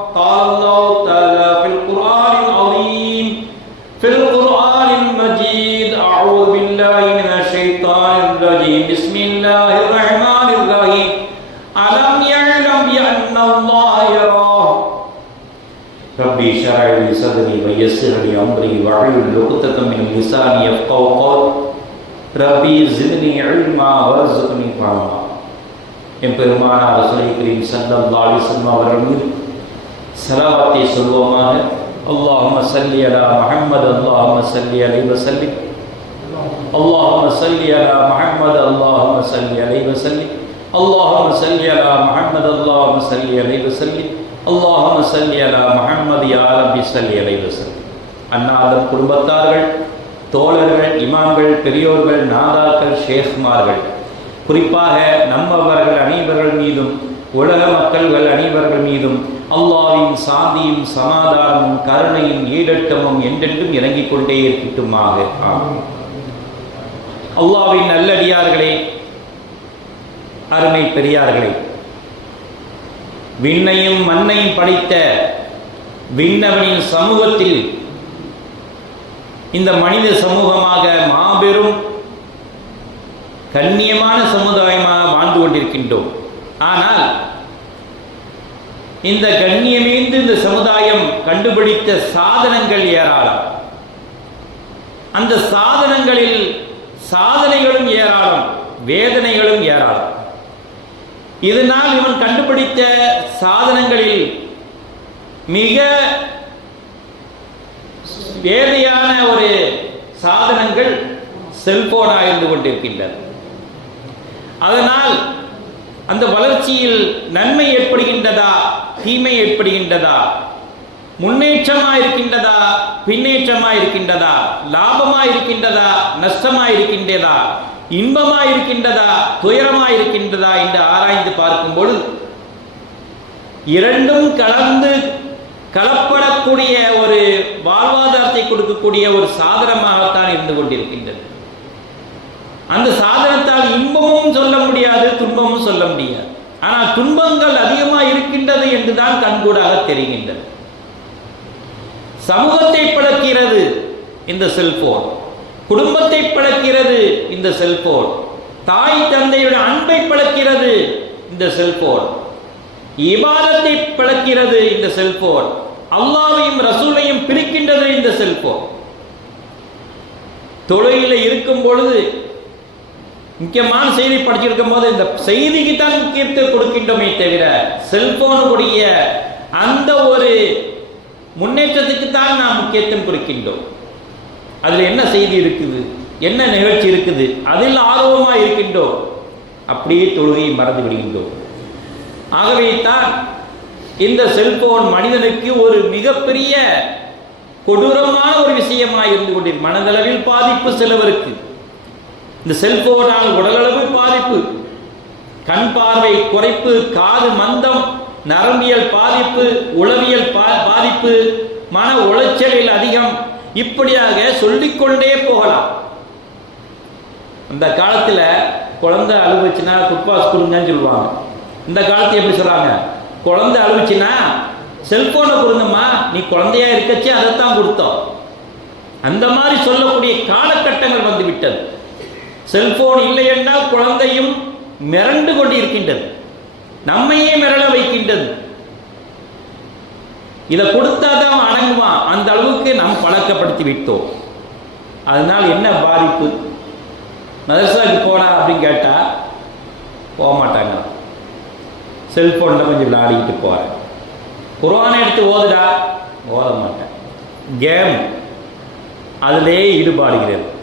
قال الله تعالى في القرآن العظيم في القرآن المجيد أعوذ بالله من الشيطان الرجيم بسم الله الرحمن الرحيم ألم يعلم بأن الله يراه ربي اشرح لي صدري ويسر لي أمري واحلل عقدة من لساني يفقهوا قولي ربي زدني علما وارزقني فهما எம்பெருமானார் ரசூலை கரீம் ஸல்லல்லாஹு அலைஹி வஸல்லம் அவர்கள் மீது சலாவாத்தை சொல்வோமாக اللهم صل على محمد اللهم صل عليه وسلم اللهم صل على محمد اللهم صل عليه وسلم اللهم صل على محمد اللهم صل عليه وسلم اللهم صل على محمد يا ربي صل عليه وسلم அன்னாதம் குடும்பத்தார்கள் தோழர்கள் இமாம்கள் பெரியோர்கள் நாதாக்கள் ஷேக்மார்கள் குறிப்பாக நம்மவர்கள் அனைவர்கள் மீதும் உலக மக்கள்கள் அனைவர்கள் மீதும் அல்லாவின் சாந்தியும் சமாதானமும் கருணையும் ஈடட்டமும் என்றென்றும் இறங்கிக் கொண்டே இருக்கட்டுமாக அல்லாவின் நல்லடியார்களே அருமை பெரியார்களே விண்ணையும் மண்ணையும் படைத்த விண்ணவனின் சமூகத்தில் இந்த மனித சமூகமாக மாபெரும் கண்ணியமான சமுதாயமாக வாழ்ந்து கொண்டிருக்கின்றோம். ஆனால் இந்த கண்ணியமீந்து இந்த சமுதாயம் கண்டுபிடித்த சாதனங்கள் ஏராளம். அந்த சாதனங்களில் சாதனைகளும் ஏராளம் வேதனைகளும் ஏராளம். இதனால் இவன் கண்டுபிடித்த சாதனங்களில் மிக வேதையான ஒரு சாதனங்கள் செல்போனாக இருந்து கொண்டிருக்கின்றன. அதனால் அந்த வளர்ச்சியில் நன்மை ஏற்படுகின்றதா தீமை ஏற்படுகின்றதா முன்னேற்றமா இருக்கின்றதா பின்னேற்றமா இருக்கின்றதா லாபமா இருக்கின்றதா நஷ்டமா இருக்கின்றதா இன்பமா இருக்கின்றதா துயரமா இருக்கின்றதா என்று ஆராய்ந்து பார்க்கும் பொழுது இரண்டும் கலந்து கலப்படக்கூடிய ஒரு வாழ்வாதாரத்தை கொடுக்கக்கூடிய ஒரு சாதனமாகத்தான் இருந்து கொண்டிருக்கின்றது. அந்த சாதனத்தால் இன்பமும் சொல்ல முடியாது துன்பமும் சொல்ல முடியாது. ஆனால் துன்பங்கள் அதிகமாக இருக்கின்றது என்றுதான் கண்கூடாக தெரிகின்றது. சமூகத்தை பழக்கிறது இந்த செல்போன் குடும்பத்தை பழக்கிறது இந்த செல்போன் தாய் தந்தையோட அன்பை பழக்கிறது இந்த செல்போன் இபாதத்தை பழக்கிறது இந்த செல்போன் அல்லாவையும் ரசூலையும் பிரிக்கின்றது இந்த செல்போன் தொழிலில் இருக்கும் பொழுது முக்கியமான செய்தி படிச்சிருக்கும் போது இந்த செய்திக்கு தான் முக்கியத்துவம் கொடுக்கின்றோமே தவிர செல்போனுடைய அந்த ஒரு முன்னேற்றத்துக்கு தான் நாம் முக்கியத்துவம் கொடுக்கின்றோம். அதில் என்ன செய்தி இருக்குது? என்ன நிகழ்ச்சி இருக்குது? அதில் ஆர்வமாக இருக்கின்றோம். அப்படியே தொழுகையை மறந்து விடுகின்றோம். ஆகவே தான் இந்த செல்போன் மனிதனுக்கு ஒரு மிகப்பெரிய கொடூரமான ஒரு விஷயமாக இருந்து கொண்டிருக்கு. மனதளவில் பாதிப்பு சிலவருக்கு. இந்த செல்போனால் உடலளவு பாதிப்பு கண் பார்வை குறைப்பு காது மந்தம் நரம்பியல் பாதிப்பு உளவியல் பா- பாதிப்பு மன உளைச்சலில் அதிகம். இப்படியாக சொல்லிக்கொண்டே போகலாம். அந்த காலத்தில் குழந்தை அழுவச்சுன்னா குட்பாஸ் கொடுங்கன்னு சொல்லுவாங்க. இந்த காலத்தை எப்படி சொல்றாங்க? குழந்தை அழுவச்சுன்னா செல்போனை கொடுங்கம்மா நீ குழந்தையா இருக்கச்சே அதைத்தான் கொடுத்தோம். அந்த மாதிரி சொல்லக்கூடிய காலகட்டங்கள் வந்து விட்டது. செல்போன் இல்லை என்றால் குழந்தையும் மிரண்டு கொண்டு இருக்கின்றது நம்மையே மிரள வைக்கின்றது. இதை கொடுத்தாதான் அடங்குவான் அந்த அளவுக்கு நாம் பழக்கப்படுத்தி விட்டோம். அதனால் என்ன பாதிப்பு? மதரசாவுக்கு போடா அப்படின்னு கேட்டா போக மாட்டாங்க. செல்போனில் கொஞ்சம் விளையாடிக்கிட்டு போகிறேன் குரானை எடுத்து ஓதுடா. ஓத மாட்டேன். கேம். அதிலே ஈடுபாடுகிறது.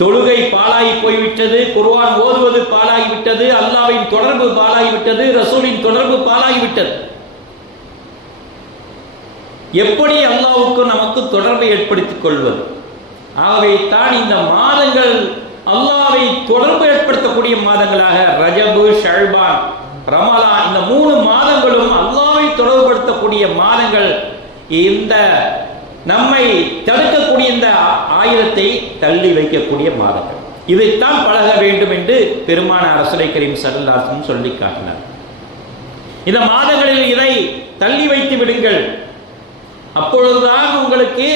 தொழுகை பாலாகி போய்விட்டது குர்வான் ஓதுவது பாழாகிவிட்டது அல்லாவின் தொடர்பு பாழாகிவிட்டது ரசூலின் தொடர்பு பாழாகிவிட்டது எப்படி அல்லாவுக்கு நமக்கு தொடர்பை ஏற்படுத்திக் கொள்வது? ஆகவே தான் இந்த மாதங்கள் அல்லாவை தொடர்பு ஏற்படுத்தக்கூடிய மாதங்களாக ரஜபு ஷல்பான் ரமலா இந்த மூணு மாதங்களும் அல்லாவை தொடர்புபடுத்தக்கூடிய மாதங்கள் இந்த நம்மை தடுக்கக்கூடிய இந்த ஆயுதத்தை தள்ளி வைக்கக்கூடிய மாதங்கள். இதைத்தான் பழக வேண்டும் என்று பெருமான அரசரை கரீம் சல்லாசன் சொல்லி காட்டினார். இந்த மாதங்களில் இதை தள்ளி வைத்து விடுங்கள். அப்பொழுதுதான் உங்களுக்கு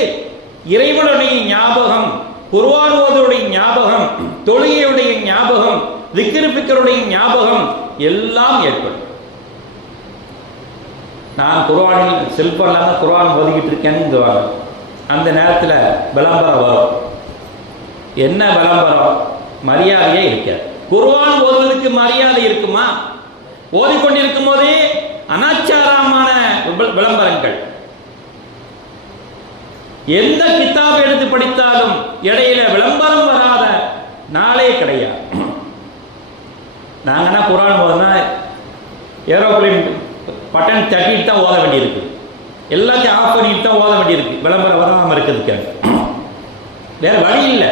இறைவனுடைய ஞாபகம் குர்வானுவதுடைய ஞாபகம் தொழுகையுடைய ஞாபகம் திக்கிருப்பிக்கருடைய ஞாபகம் எல்லாம் ஏற்படும். நான் குர்வானில் செல்ஃபோன் இல்லாமல் குர்வான் ஒதுக்கிட்டு இருக்கேன்னு அந்த நேரத்தில் விளம்பரம் வரும். என்ன விளம்பரம்? மரியாதையே இருக்காது. குர்வான் ஓதுவதற்கு மரியாதை இருக்குமா? ஓதிக்கொண்டிருக்கும் போதே அனாச்சாரமான விளம்பரங்கள். எந்த கித்தாப் எடுத்து படித்தாலும் இடையில விளம்பரம் வராத நாளே கிடையாது. நாங்கன்னா குரான் போதுனா ஏரோப்ளைன் பட்டன் தட்டிட்டு தான் ஓத வேண்டியிருக்கு. எல்லாத்தையும் ஆஃப் பண்ணிட்டு தான் ஓத வேண்டியிருக்கு. விளம்பரம் வராமல் இருக்கிறதுக்காக வேற வழி இல்லை.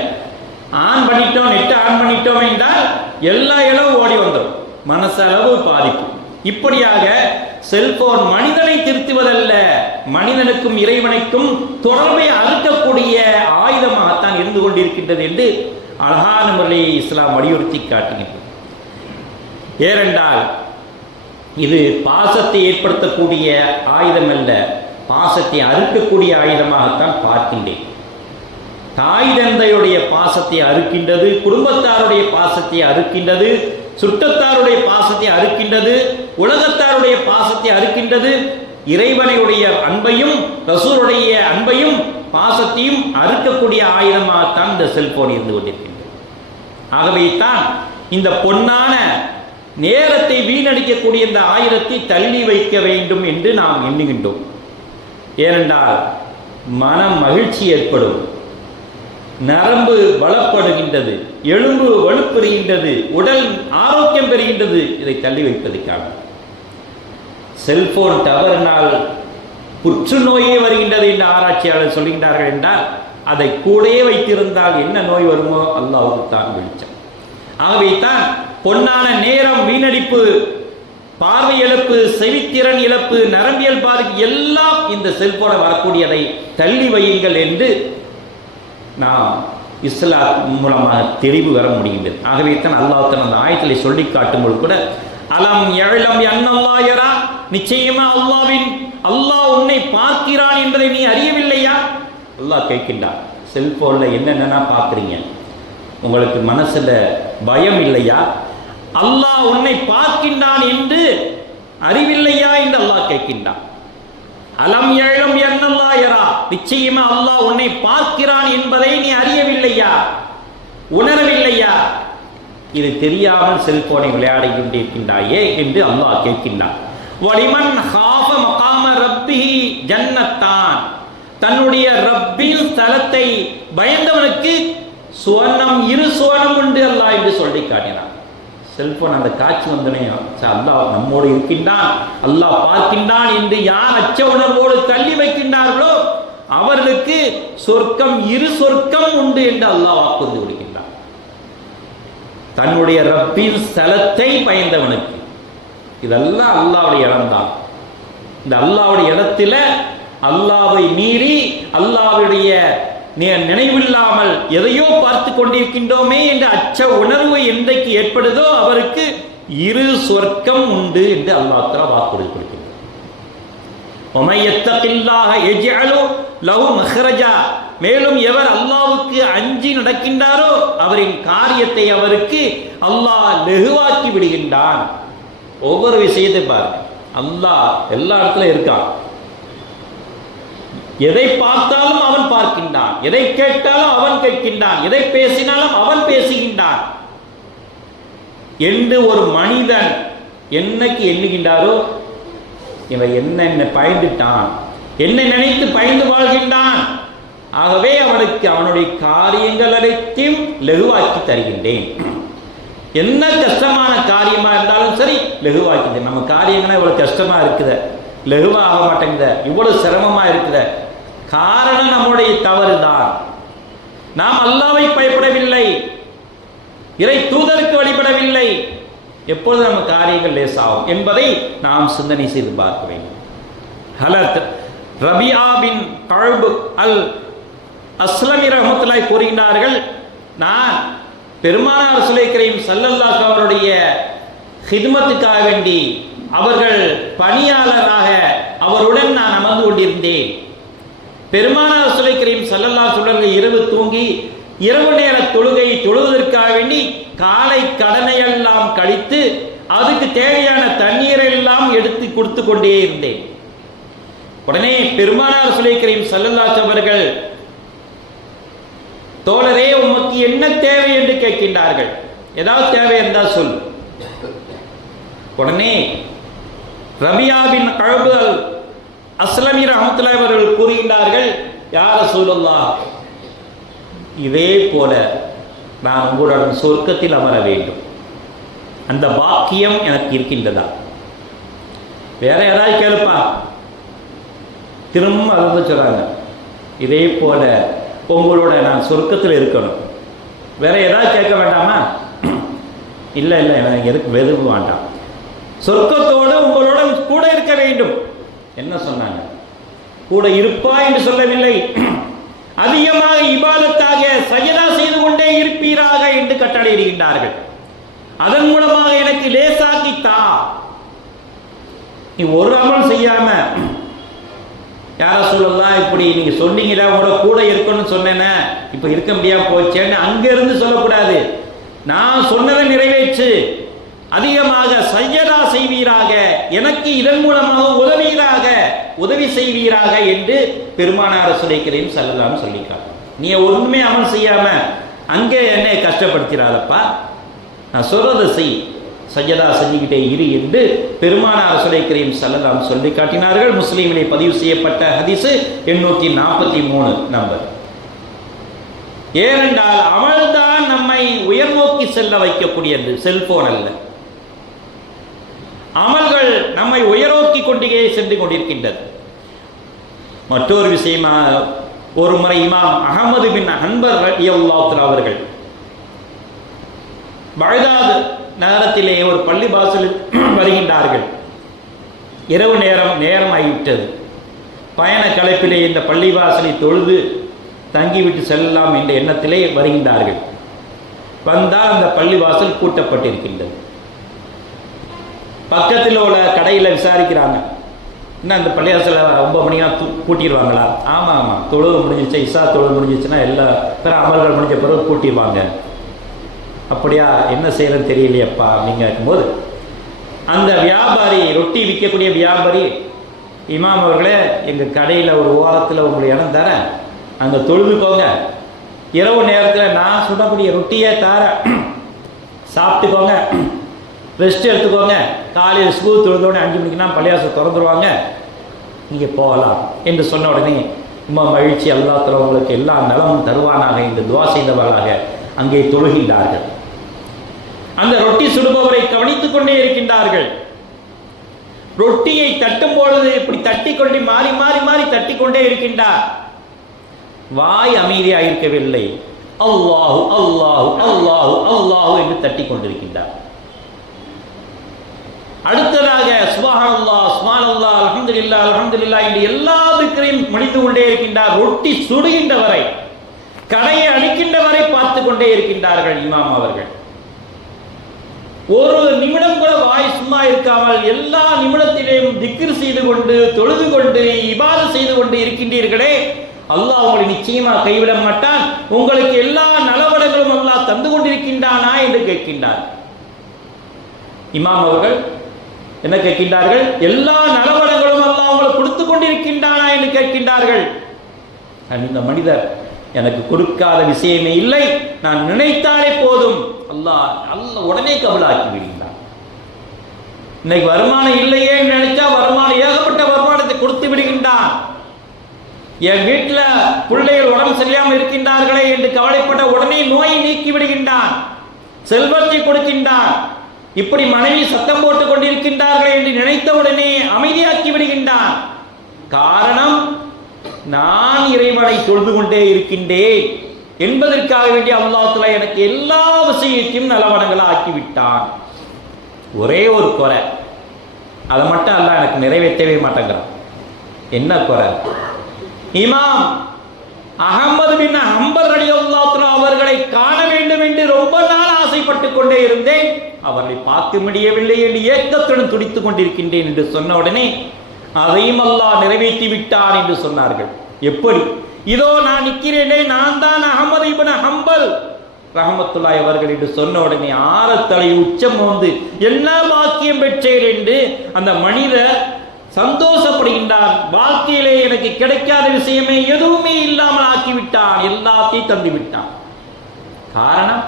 ஆன் பண்ணிட்டோம் நெட்டு ஆன் பண்ணிட்டோம் என்றால் எல்லா இளவும் ஓடி வந்துடும் மனசளவு பாதிப்பு இப்படியாக செல்போன் மனிதனை திருத்துவதல்ல. மனிதனுக்கும் இறைவனுக்கும் தொடர்பை அறுக்கக்கூடிய ஆயுதமாகத்தான் இருந்து கொண்டிருக்கின்றது என்று அழகான முறையை இஸ்லாம் வலியுறுத்தி காட்டுகின்றது. ஏனென்றால் இது பாசத்தை ஏற்படுத்தக்கூடிய ஆயுதம் அல்ல பாசத்தை அறுக்கக்கூடிய ஆயுதமாகத்தான் பார்க்கின்றேன். தாய் தந்தையுடைய பாசத்தை அறுக்கின்றது குடும்பத்தாருடைய பாசத்தை அறுக்கின்றது சுற்றத்தாருடைய பாசத்தை அறுக்கின்றது உலகத்தாருடைய பாசத்தை அறுக்கின்றது இறைவனையுடைய அன்பையும் ரசூருடைய அன்பையும் பாசத்தையும் அறுக்கக்கூடிய ஆயுதமாகத்தான் இந்த செல்போன் இருந்து கொண்டிருக்கின்றது. ஆகவே தான் இந்த பொன்னான நேரத்தை வீணடிக்கக்கூடிய இந்த ஆயிரத்தை தள்ளி வைக்க வேண்டும் என்று நாம் எண்ணுகின்றோம். ஏனென்றால் மனம் மகிழ்ச்சி ஏற்படும். நரம்பு வளப்படுகின்றது எலும்பு வலுப்பெறுகின்றது உடல் ஆரோக்கியம் பெறுகின்றது இதை தள்ளி வைப்பதற்காக. செல்போன் டவரினால் புற்றுநோயே வருகின்றது என்று ஆராய்ச்சியாளர் சொல்கின்றார்கள் என்றால் அதை கூடயே வைத்திருந்தால் என்ன நோய் வருமோ? அல்லாவுக்கு தான் வெளிச்சம். ஆகவே தான் பொன்னான நேரம் வீணடிப்பு பார்வை இழப்பு செவித்திறன் இழப்பு நரம்பியல் பாதிப்பு எல்லாம் இந்த செல்போனை வரக்கூடியதை தள்ளி வையுங்கள் என்று நாம் இஸ்லாம் மூலமாக தெளிவு வர முடிகின்றது. ஆகவே தான் அல்லாஹ் தன் அந்த ஆயத்திலே சொல்லி காட்டும்போது கூட அலம் எழலம் அன்னல்லாயரா நிச்சயமா அல்லாவின் அல்லாஹ் உன்னை பார்க்கிறான் என்பதை நீ அறியவில்லையா? அல்லாஹ் கேட்கின்றான் செல்போனில் என்னென்னா பார்க்குறீங்க? உங்களுக்கு மனசில் பயம் இல்லையா? அல்லாஹ் உன்னை பார்க்கின்றான் என்று அறிவில்லையா என்று அல்லாஹ் கேட்கின்றான். அலம் எழும் என்னல்லாயரா நிச்சயமா அல்லாஹ் உன்னை பார்க்கிறான் என்பதை நீ அறியவில்லையா? உணரவில்லையா? இது தெரியாமல் செல்போனை விளையாடி கொண்டிருக்கின்றாயே என்று அல்லாஹ் கேட்கின்றான். வலிமன் ஹாப மகாம ரப்பிஹி ஜன்னத்தான். தன்னுடைய ரப்பின் ஸ்தலத்தை பயந்தவனுக்கு சுவர்ணம் இரு சுவர்ணம் உண்டு அல்லாஹ் என்று சொல்லி காட்டினான். செல்போன் அந்த காட்சி வந்தனையோ அல்லாஹ் நம்மோடு இருக்கின்றான் அல்லாஹ் பார்க்கின்றான் என்று யார் அச்ச உணர்வோடு தள்ளி வைக்கின்றார்களோ அவர்களுக்கு சொர்க்கம் இரு சொர்க்கம் உண்டு என்று அல்லாஹ் வாக்குறுதி கொடுக்கின்றான். தன்னுடைய ரப்பின் ஸ்தலத்தை பயந்தவனுக்கு. இதெல்லாம் அல்லாவுடைய இடம்தான். இந்த அல்லாவுடைய இடத்துல அல்லாவை மீறி அல்லாவுடைய நீ நினைவில்லாமல் எதையோ பார்த்து கொண்டிருக்கின்றோமே என்ற அச்ச உணர்வு என்றைக்கு ஏற்படுதோ அவருக்கு இரு சொர்க்கம் உண்டு என்று அல்லாத்தரா வாக்குறுதி கொடுக்கிறார் மேலும் எவர் அல்லாவுக்கு அஞ்சி நடக்கின்றாரோ அவரின் காரியத்தை அவருக்கு அல்லாஹ் லெகுவாக்கி விடுகின்றான். ஒவ்வொரு விஷயத்தை பாருங்க. அல்லாஹ் எல்லா இடத்துல இருக்கான். எதை பார்த்தாலும் அவன் பார்க்கின்றான். எதை கேட்டாலும் அவன் கேட்கின்றான். எதை பேசினாலும் அவன் பேசுகின்றான். என்று ஒரு மனிதன் என்னைக்கு எண்ணுகின்றாரோ? இவன் என்ன என்ன பயந்துட்டான். என்னை நினைத்து பயந்து வாழ்கின்றான். ஆகவே அவனுக்கு அவனுடைய காரியங்கள் அனைத்தையும் லெகுவாக்கி தருகின்றேன். என்ன கஷ்டமான காரியமா இருந்தாலும் சரி லெகுவாக்கிது நம்ம காரியங்களா இவ்வளவு கஷ்டமா இருக்குத. லெகுவாக மாட்டேங்குத மாட்டேங்குது. இவ்வளவு சிரமமா இருக்குத. காரணம் நம்முடைய தவறுதான். நாம் அல்லாவை பயப்படவில்லை. இறை தூதருக்கு வழிபடவில்லை. எப்பொழுது நம்ம காரியங்கள் லேசாகும் என்பதை நாம் சிந்தனை செய்து பார்க்க வேண்டும். ஹலத் ரபியா அல் அஸ்லமி ரஹமத்துல்லாய் கூறுகின்றார்கள் நான் பெருமானார் சுலைக்கரையும் சல்லல்லாஹ் அவருடைய ஹிதமத்துக்காக வேண்டி அவர்கள் பணியாளராக அவருடன் நான் அமர்ந்து கொண்டிருந்தேன். பெருமானார் சுலை கரீம் சல்லல்லா சுழல்க இரவு தூங்கி இரவு நேர தொழுகை தொழுவதற்காக வேண்டி காலை கடனையெல்லாம் கழித்து அதுக்கு தேவையான தண்ணீரை எல்லாம் எடுத்து கொடுத்து கொண்டே இருந்தேன். உடனே பெருமானார் சுலை கரீம் சல்லல்லாஹு அவர்கள் தோழரே உமக்கு என்ன தேவை என்று கேட்கின்றார்கள். ஏதாவது தேவை இருந்தால் சொல். உடனே ரபியாவின் கழுகுதல் அஸ்லமி ரஹமத்துல்லாஹி அவர்கள் கூறுகின்றார்கள் யார சூழல்லா இதே போல நான் உங்களுடன் சொர்க்கத்தில் அமர வேண்டும். அந்த பாக்கியம் எனக்கு இருக்கின்றதா? வேற யாராவது கேளுப்பா. திரும்ப அதை சொல்றாங்க இதே போல உங்களோட நான் சொர்க்கத்தில் இருக்கணும். வேற ஏதாவது கேட்க வேண்டாமா? இல்லை இல்லை எனக்கு எதுக்கு வெதுவு வேண்டாம். சொர்க்கத்தோடு உங்களோட கூட இருக்க வேண்டும். என்ன சொன்னாங்க? கூட இருப்பா என்று சொல்லவில்லை. அதிகமாக இபாதத்தாக சஜதா செய்து கொண்டே இருப்பீராக என்று கட்டளையிடுகின்றார்கள். அதன் மூலமாக எனக்கு லேசாக்கி தா. நீ ஒரு அமல் செய்யாம யார சொல்லலாம் இப்படி நீங்க சொன்னீங்களா உங்களோட கூட இருக்கணும்னு சொன்னேனே இப்ப இருக்க முடியாம போச்சேன்னு அங்க இருந்து சொல்லக்கூடாது. நான் சொன்னதை நிறைவேற்று. அதிகமாக சையதா செய்வீராக எனக்கு இதன் மூலமாக உதவீராக உதவி செய்வீராக என்று பெருமானார் சுலைக்கிறேன் செல்லலாம் சொல்லிக்கார் நீ ஒண்ணுமே அமல் செய்யாம அங்கே என்னை கஷ்டப்படுத்திடாதப்பா நான் சொல்றதை செய். சஜதா செஞ்சுக்கிட்டே இரு என்று பெருமானார் சுலைக்கிறேன் செல்லலாம் சொல்லி காட்டினார்கள் முஸ்லீமிலே பதிவு செய்யப்பட்ட ஹதிசு எண்ணூத்தி நாற்பத்தி மூணு நம்பர். ஏனென்றால் அவள்தான் நம்மை உயர்நோக்கி செல்ல வைக்கக்கூடியது. செல்போன் அல்ல. அமல்கள் நம்மை உயரோக்கி கொண்டே சென்று கொண்டிருக்கின்றது. மற்றொரு விஷயமா ஒரு முறை இமாம் அகமது பின் அன்பர் ரலியல்லாஹு அவர்கள் பகதாத் நகரத்திலே ஒரு பள்ளி வாசலில் வருகின்றார்கள். இரவு நேரம் நேரம் ஆகிவிட்டது பயண கலைப்பிலே இந்த பள்ளிவாசலை தொழுது தங்கிவிட்டு செல்லலாம் என்ற எண்ணத்திலே வருகின்றார்கள். வந்தால் அந்த பள்ளிவாசல் கூட்டப்பட்டிருக்கின்றது பக்கத்தில் உள்ள கடையில் விசாரிக்கிறாங்க. என்ன அந்த பள்ளியாசில் ஒன்பது மணியாக தூ பூட்டிடுவாங்களா ஆமாம் ஆமாம் தொழுவு முடிஞ்சிச்சு இசா தொழுவு முடிஞ்சிச்சுன்னா எல்லா பிற அமல்கள் முடிஞ்ச பிறகு பூட்டிடுவாங்க அப்படியா? என்ன செய்யறதுன்னு தெரியலையப்பா அப்படின்னு இருக்கும்போது அந்த வியாபாரி ரொட்டி விற்கக்கூடிய வியாபாரி இமாம் அவர்களே எங்கள் கடையில் ஒரு ஓரத்தில் உங்களுக்கு இடம் தரேன். அங்கே தொழுதுக்கோங்க இரவு நேரத்தில் நான் சுடக்கூடிய ரொட்டியே தரேன். சாப்பிட்டுக்கோங்க. ரெஸ்ட் எடுத்துக்கோங்க. காலையில் ஸ்கூல் தொழுதோடனே அஞ்சு மணிக்குனா பள்ளியாசம் திறந்துருவாங்க. நீங்கள் போகலாம் என்று சொன்ன உடனே ரொம்ப மகிழ்ச்சி. அல்லாத்துல உங்களுக்கு எல்லா நலமும் தருவானாக. இந்த துவா செய்தவர்களாக அங்கே தொழுகின்றார்கள். அந்த ரொட்டி சுடுபவரை கவனித்துக் கொண்டே இருக்கின்றார்கள். ரொட்டியை தட்டும் பொழுது இப்படி தட்டி கொண்டு மாறி மாறி மாறி தட்டி கொண்டே இருக்கின்றார். வாய் அமைதியாக இருக்கவில்லை அல்லாஹு அல்லாஹு அல்லாஹு அல்லாஹு என்று தட்டி கொண்டிருக்கின்றார் அடுத்ததாக சுபஹானல்லா சுபானல்லா அல்ஹம்துலில்லா அல்ஹம்துலில்லா என்று எல்லா திக்கரையும் மடித்து கொண்டே இருக்கின்றார் ரொட்டி சுடுகின்ற வரை கடையை அடிக்கின்ற வரை பார்த்து கொண்டே இருக்கின்றார்கள் இமாம் அவர்கள். ஒரு நிமிடம் கூட வாய் சும்மா இருக்காமல் எல்லா நிமிடத்திலேயும் திக்ர் செய்து கொண்டு தொழுது கொண்டு இபாது செய்து கொண்டு இருக்கின்றீர்களே அல்லாஹ் உங்களை நிச்சயமா கைவிட மாட்டான். உங்களுக்கு எல்லா நலவடங்களும் அல்லாஹ் தந்து கொண்டிருக்கின்றானா என்று கேட்கின்றார். இமாம் அவர்கள் என்ன கேட்கின்றார்கள்? எல்லா நலவடங்களும் அல்லாஹ் அவங்களை கொடுத்து கொண்டிருக்கின்றானா என்று கேட்கின்றார்கள். இந்த மனிதர் எனக்கு கொடுக்காத விஷயமே இல்லை. நான் நினைத்தாலே போதும். அல்லாஹ் நல்ல உடனே கபலாக்கி விடுகின்றான். இன்னைக்கு வருமானம் இல்லையே நினைச்சா வருமானம் ஏகப்பட்ட வருமானத்தை கொடுத்து விடுகின்றான். என் வீட்டில் பிள்ளைகள் உடம்பு சரியாமல் இருக்கின்றார்களே என்று கவலைப்பட்ட உடனே நோயை நீக்கி விடுகின்றான். செல்வத்தை கொடுக்கின்றான். இப்படி மனைவி சத்தம் போட்டுக் கொண்டிருக்கின்றார்கள் என்று நினைத்தவுடனே அமைதியாக்கி விடுகின்றார். காரணம் நான் இறைவனை தொழுது கொண்டே இருக்கின்றேன். என்பதற்காக வேண்டிய அல்லாத்துல எனக்கு எல்லா விஷயத்தையும் நலவனங்களா ஆக்கிவிட்டான். ஒரே ஒரு குறை. அதை மட்டும் அல்ல எனக்கு நிறைவேற்றவே மாட்டேங்கிறான். என்ன குறை? இமாம் அகமது பின் ஹம்பல் ரலியல்லாஹு அவர்களை காண வேண்டும் என்று ரொம்ப நாள் ஆசைப்பட்டு கொண்டே இருந்தேன். அவர்களை பார்க்க முடியவில்லை என்று ஏக்கத்துடன் துடித்துக் கொண்டிருக்கின்றேன் என்று சொன்ன உடனே அதையும் அல்லாஹ் நிறைவேற்றி விட்டான் என்று சொன்னார்கள். எப்படி? இதோ நான் நிற்கிறேனே நான் தான் அகமது இபன் ஹம்பல். ரஹமத்துல்லாய் அவர்கள் என்று சொன்ன உடனே ஆரத்தலை உச்சம் வந்து என்ன பாக்கியம் பெற்றேன் என்று அந்த மனிதர் சந்தோஷப்படுகின்றான் வாழ்க்கையிலே எனக்கு கிடைக்காத விஷயமே எதுவுமே இல்லாமல் ஆக்கிவிட்டான். எல்லாத்தையும் தந்து விட்டான் காரணம்?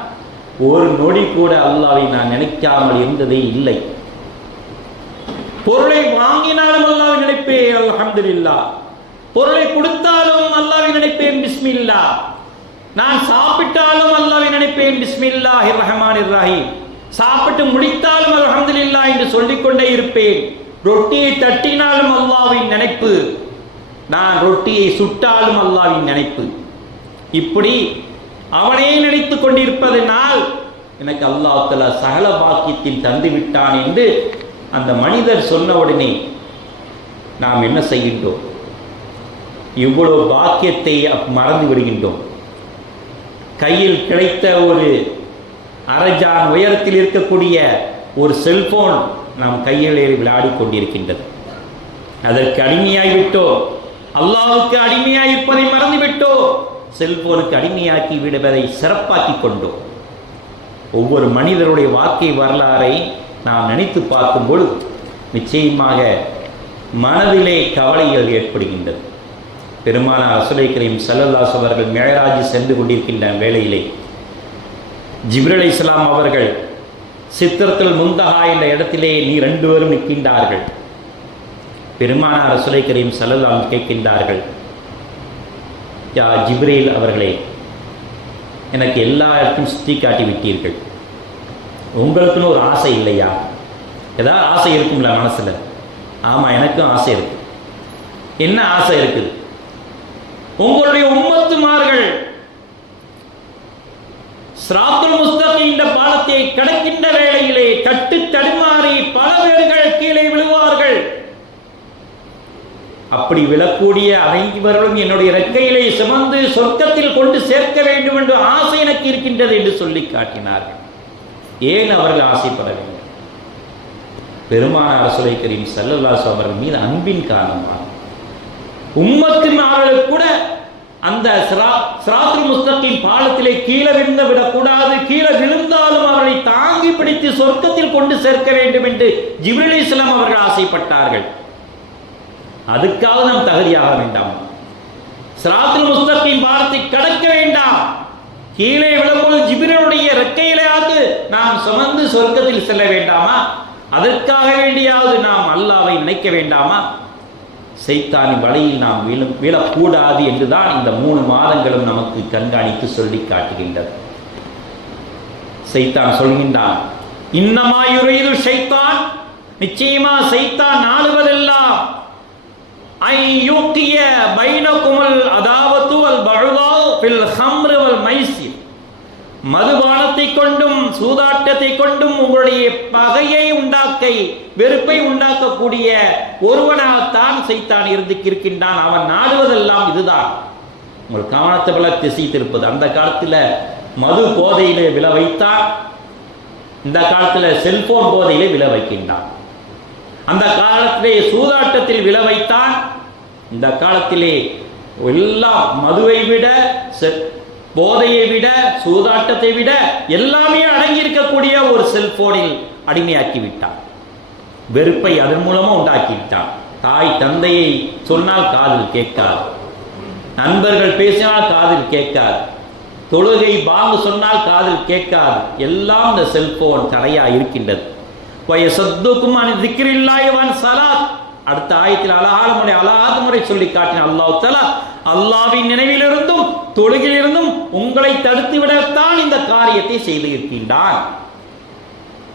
ஒரு நொடி கூட அல்லாவை நான் நினைக்காமல் இருந்ததே இல்லை. பொருளை வாங்கினாலும் அல்லாவை நினைப்பேன் அல்ஹம்துலில்லா. பொருளை கொடுத்தாலும் அல்லாவை நினைப்பேன் பிஸ்மில்லா. நான் சாப்பிட்டாலும் அல்லாவை நினைப்பேன் பிஸ்மில்லா ரஹமான் இராஹி சாப்பிட்டு முடித்தாலும் அல்ஹம்துலில்லா என்று சொல்லிக்கொண்டே இருப்பேன். ரொட்டியை தட்டினாலும் அல்லாவின் நினைப்பு. நான் ரொட்டியை சுட்டாலும் அல்லாவின் நினைப்பு. இப்படி அவனே நினைத்துக் கொண்டிருப்பதனால் எனக்கு அல்லாஹ் சகல பாக்கியத்தில் தந்து விட்டான் என்று அந்த மனிதர் சொன்ன உடனே நாம் என்ன செய்கின்றோம்? இவ்வளவு பாக்கியத்தை மறந்து விடுகின்றோம். கையில் கிடைத்த ஒரு அரஜான் உயரத்தில் இருக்கக்கூடிய ஒரு செல்போன் நாம் கையில் விளையாடி கொண்டிருக்கின்றது. அதற்கு அடிமையாகிவிட்டோம் அல்லாவுக்கு அடிமையாயிருப்பதை மறந்துவிட்டோம் செல்போனுக்கு அடிமையாக்கி விடுவதை சிறப்பாக்கி கொண்டோம். ஒவ்வொரு மனிதருடைய வாழ்க்கை வரலாறை நாம் நினைத்து பார்க்கும்போது நிச்சயமாக மனதிலே கவலைகள் ஏற்படுகின்றது. பெருமானார் அசுலைக்கரையும் கரீம் அவர்கள் மேராஜ் சென்று கொண்டிருக்கின்ற வேளையிலே ஜிப்ரல் இஸ்லாம் அவர்கள் சித்திரத்தில் முந்தகா என்ற இடத்திலே நீ ரெண்டு பேரும் நிற்கின்றார்கள். பெருமானார் ரசூலை கரீம் கேட்கின்றார்கள் யா ஜிப்ரேல் அவர்களே எனக்கு எல்லா இடத்தையும் சுற்றி காட்டி விட்டீர்கள். உங்களுக்குன்னு ஒரு ஆசை இல்லையா? ஏதாவது ஆசை இருக்கும்ல மனசில்? ஆமா எனக்கும் ஆசை இருக்கு. என்ன ஆசை இருக்குது உங்களுடைய உம்மத்துமார்கள் சிராத்துல் முஸ்தகீம் இந்த பாலத்தை கடக்கின்ற வேளையிலே கட்டு தடுமாறி பல பேர்கள் கீழே விழுவார்கள். அப்படி விழக்கூடிய அனைவர்களும் என்னுடைய இறக்கையிலே சுமந்து சொர்க்கத்தில் கொண்டு சேர்க்க வேண்டும் என்று ஆசை எனக்கு இருக்கின்றது என்று சொல்லி காட்டினார்கள். ஏன் அவர்கள் ஆசைப்படவில்லை? வேண்டும் பெருமான அரசுரை கரீம் சல்லல்லாஸ் அவர்கள் மீது அன்பின் காரணமாக உம்மத்தினார்களுக்கு கூட அந்த சிராத்ரு முஸ்தகின் பாலத்திலே கீழே விழுந்து விடக்கூடாது கீழே விழுந்தாலும் அவர்களை தாங்கி பிடித்து சொர்க்கத்தில் கொண்டு சேர்க்க வேண்டும் என்று ஜிப்ரில் இஸ்லாம் அவர்கள் ஆசைப்பட்டார்கள். அதுக்காக நாம் தகுதியாக வேண்டாம். சிராத்தில் முஸ்தகின் பாலத்தை கடக்க வேண்டாம். கீழே விழும்போது ஜிபிரனுடைய ரெக்கையிலாவது நாம் சுமந்து சொர்க்கத்தில் செல்ல வேண்டாமா? அதற்காக வேண்டியாவது நாம் அல்லாவை நினைக்க வேண்டாமா? சைத்தானின் வலையில் நாம் வீழும் வீழக்கூடாது என்றுதான் இந்த மூணு மாதங்களும் நமக்கு கண்காணித்து சொல்லி காட்டுகின்றது. செய்தான் சொல்கின்றான் இன்னமாயுரையில் சைத்தான் நிச்சயமா செய்தான் நாளுவதெல்லாம் ஐ பைனகுமல் அதாவத்து அல் பழுதா பில் ஹம்ரு வல் மைசிர் மதுபானத்தை கொண்டும் சூதாட்டத்தை கொண்டும் உங்களுடைய பகையை உண்டாக்க வெறுப்பை உண்டாக்கக்கூடிய ஒருவனாகத்தான் சைத்தான் இருந்து இருக்கின்றான் அவன் நாடுவதெல்லாம் இதுதான். உங்கள் கவனத்தை பல திசை திருப்பது அந்த காலத்தில் மது போதையிலே விழ வைத்தான். இந்த காலத்தில் செல்போன் போதையிலே விழ வைக்கின்றான். அந்த காலத்திலே சூதாட்டத்தில் விழ வைத்தான். இந்த காலத்திலே எல்லாம் மதுவை விட போதையை விட சூதாட்டத்தை விட எல்லாமே அடங்கி இருக்கக்கூடிய ஒரு செல்போனில் அடிமையாக்கி விட்டான். வெறுப்பை அதன் மூலமா உண்டாக்கி விட்டான். தாய் தந்தையை சொன்னால் காதில் கேட்காது. நண்பர்கள் பேசினால் காதில் கேட்காது. தொழுகை பாங்கு சொன்னால் காதில் கேட்காது. எல்லாம் இந்த செல்போன் தடையா இருக்கின்றது. அடுத்த ஆயத்தில் அழகான முறை அழகாத முறை சொல்லி காட்டின அல்லாஹ் தலா அல்லாவின் நினைவிலிருந்தும் தொழுகிலிருந்தும் உங்களை தடுத்து விடத்தான் இந்த காரியத்தை செய்து இருக்கின்றான்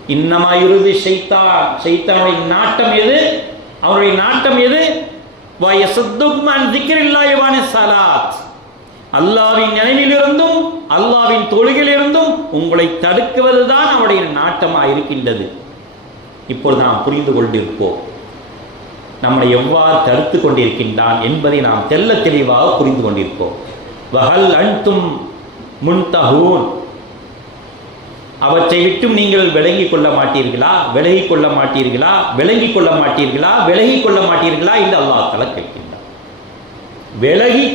இன்னமா இறுதி செய்தான் ஷைத்தானுடைய நாட்டம் எது அவருடைய நாட்டம் எது வயசத்துக்கும் அன் திக்ரில்லாஹி சலாத் அல்லாவின் நினைவிலிருந்தும் அல்லாவின் தொழுகிலிருந்தும் உங்களை தடுக்குவதுதான் அவருடைய நாட்டமாக இருக்கின்றது இப்பொழுது நாம் புரிந்து கொண்டிருப்போம். நம்மளை எவ்வாறு தடுத்து கொண்டிருக்கின்றான் என்பதை நாம் தெல்ல தெளிவாக புரிந்து கொண்டிருப்போம். வகல் அன்தும் முன்தஹூன். அவற்றை விட்டும் நீங்கள் விலகி கொள்ள மாட்டீர்களா? விலகிக் கொள்ள மாட்டீர்களா? விலகி கொள்ள மாட்டீர்களா? விலகிக் கொள்ள மாட்டீர்களா என்று அல்லாஹ் தலா கேட்கின்றார்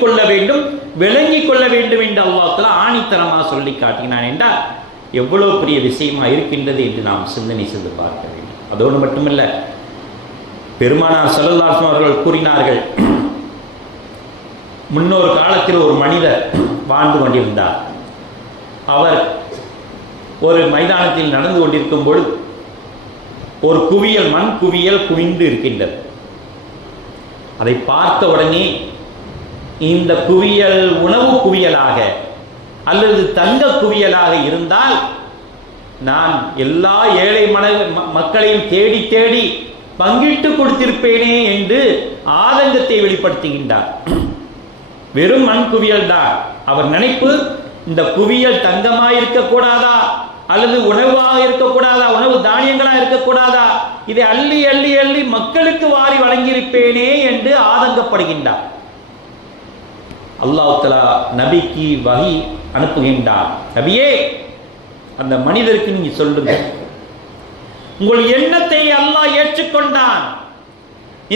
கொள்ள வேண்டும் விளங்கி கொள்ள வேண்டும் என்று அல்லாஹ் ஆணித்தனமாக சொல்லி காட்டினான் என்றால் எவ்வளவு பெரிய விஷயமா இருக்கின்றது என்று நாம் சிந்தனை செய்து பார்க்க வேண்டும். அதோடு மட்டுமல்ல பெருமானார் சல்லல்லாஹு அவர்கள் கூறினார்கள் முன்னொரு காலத்தில் ஒரு மனிதர் வாழ்ந்து கொண்டிருந்தார். அவர் ஒரு மைதானத்தில் நடந்து கொண்டிருக்கும் பொழுது ஒரு குவியல் மண் குவியல் குவிந்து இருக்கின்றது. அதை பார்த்த உடனே இந்த குவியல் உணவு குவியலாக அல்லது தங்க குவியலாக இருந்தால் நான் எல்லா ஏழை மன மக்களையும் தேடி தேடி பங்கிட்டு கொடுத்திருப்பேனே என்று ஆதங்கத்தை வெளிப்படுத்துகின்றார். வெறும் மண் குவியல் தான். அவர் நினைப்பு இந்த குவியல் தங்கமா இருக்கக்கூடாதா அல்லது உணவாக இருக்கக்கூடாதா உணவு தானியங்களா இருக்கக்கூடாதா இதை அள்ளி அள்ளி அள்ளி மக்களுக்கு வாரி வழங்கியிருப்பேனே என்று ஆதங்கப்படுகின்றார். அல்லாஹ் நபிக்கு வகி அனுப்புகின்றார் நபியே அந்த மனிதருக்கு நீங்க சொல்லுங்க. உங்கள் எண்ணத்தை அல்லாஹ் ஏற்றுக்கொண்டான்.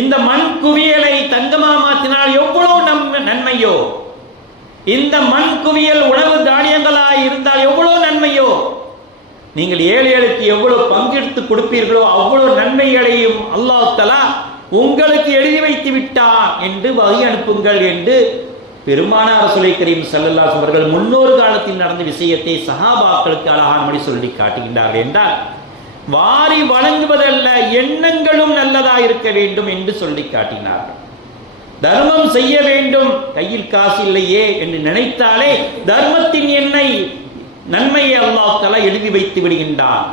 இந்த மண் குவியலை தங்கமா மாற்றினால் எவ்வளவு நம் நன்மையோ? இந்த மண் குவியல் உணவு தானியங்களாய் இருந்தால் எவ்வளவு நன்மையோ? நீங்கள் ஏழை எவ்வளவு பங்கெடுத்து கொடுப்பீர்களோ அவ்வளவு நன்மைகளையும் அல்லாஹ் தலா உங்களுக்கு எழுதி வைத்து விட்டான் என்று வகை அனுப்புங்கள் என்று பெருமானார் சுலை கரீம் சல்லல்லாஸ் அவர்கள் முன்னொரு காலத்தில் நடந்த விஷயத்தை சஹாபாக்களுக்கு அழகானபடி சொல்லி காட்டுகின்றார்கள் என்றால் வாரி வழங்குவதல்ல எண்ணங்களும் நல்லதா இருக்க வேண்டும் என்று சொல்லி காட்டினார்கள். தர்மம் செய்ய வேண்டும் கையில் காசு இல்லையே என்று நினைத்தாலே தர்மத்தின் எண்ணெய் நன்மையை அல்லாஹ் எழுதி வைத்து விடுகின்றான்.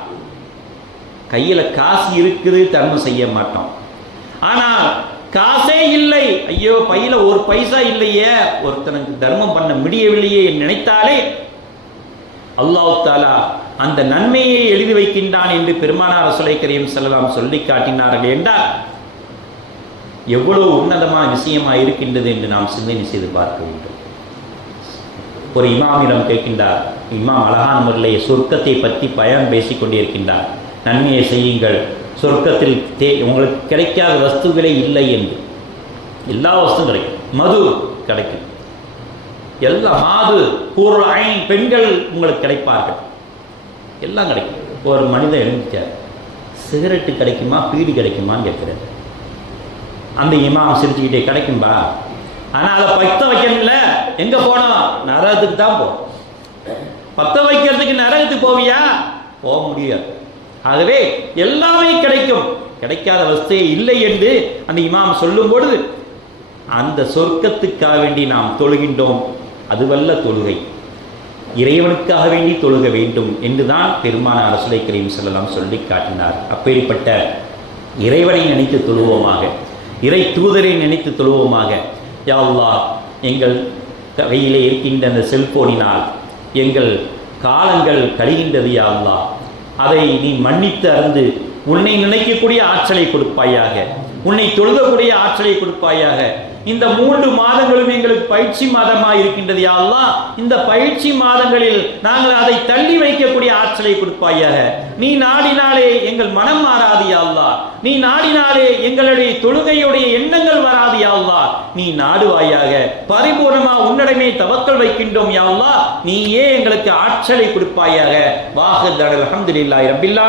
கையில காசு இருக்குது தர்மம் செய்ய மாட்டோம். ஆனால் காசே இல்லை. ஐயோ பையில ஒரு பைசா இல்லையே. ஒருத்தனுக்கு தர்மம் பண்ண முடியவில்லையே நினைத்தாலே அல்லாஹு தாலா அந்த நன்மையை எழுதி வைக்கின்றான் என்று பெருமானார் ரசூலை கரீம் சொல்லி காட்டினார்கள் என்றால் எவ்வளவு உன்னதமான விஷயமா இருக்கின்றது என்று நாம் சிந்தனை செய்து பார்க்க வேண்டும். ஒரு இமாமிடம் கேட்கின்றார். இமாம் அழகான முறையிலே சொர்க்கத்தை பற்றி பயன் பேசிக் கொண்டிருக்கின்றார். நன்மையை செய்யுங்கள். சொர்க்கத்தில் தே உங்களுக்கு கிடைக்காத வஸ்துகளே இல்லை என்று. எல்லா வஸ்துவும் கிடைக்கும். மது கிடைக்கும். எல்லா மாது கூறல் ஐன் பெண்கள் உங்களுக்கு கிடைப்பார்கள். எல்லாம் கிடைக்கும். ஒரு மனிதன் எழுந்திச்சார் சிகரெட்டு கிடைக்குமா பீடி கிடைக்குமான்னு கேட்குறாரு. அந்த இமாம் சிரிச்சுக்கிட்டே கிடைக்கும்பா. ஆனால் அதை பத்த வைக்கணும்ல. எங்கே போனோம் நரகத்துக்கு தான் போ பத்த வைக்கிறதுக்கு நரகத்துக்கு போவியா? போக முடியாது. ஆகவே எல்லாமே கிடைக்கும். கிடைக்காத வஸ்தையே இல்லை என்று அந்த இமாம் சொல்லும் பொழுது அந்த சொர்க்கத்துக்காக வேண்டி நாம் தொழுகின்றோம். அதுவல்ல தொழுகை. இறைவனுக்காக வேண்டி தொழுக வேண்டும் என்றுதான் பெருமான அரசுலை கரீம் செல்லலாம் சொல்லி காட்டினார். அப்பேற்பட்ட இறைவனை நினைத்து தொழுவோமாக இறை தூதரை நினைத்து தொழுவோமாக யாவ்லா எங்கள் கையிலே இருக்கின்ற அந்த செல்போனினால் எங்கள் காலங்கள் கழிகின்றது யாவ்லா அதை நீ மன்னித்து அருந்து உன்னை நினைக்கக்கூடிய ஆற்றலை கொடுப்பாயாக. உன்னை தொழுகக்கூடிய ஆற்றலை கொடுப்பாயாக. இந்த மூன்று மாதங்களும் எங்களுக்கு பயிற்சி மாதமாக இருக்கின்றது யாரெல்லாம் இந்த பயிற்சி மாதங்களில் நாங்கள் அதை தள்ளி வைக்கக்கூடிய ஆற்றலை கொடுப்பாயாக. நீ நாடினாலே எங்கள் மனம் மாறாது யாழ்லா நீ நாடினாலே எங்களுடைய தொழுகையுடைய எண்ணங்கள் வராது யாழ்லா நீ நாடுவாயாக. பரிபூர்ணமா உன்னிடமே தவக்கல் வைக்கின்றோம் யாழ்லா நீயே எங்களுக்கு ஆற்றலை கொடுப்பாயாக. வாஹத் அல்ஹம்துலில்லாஹி ரப்பில்லா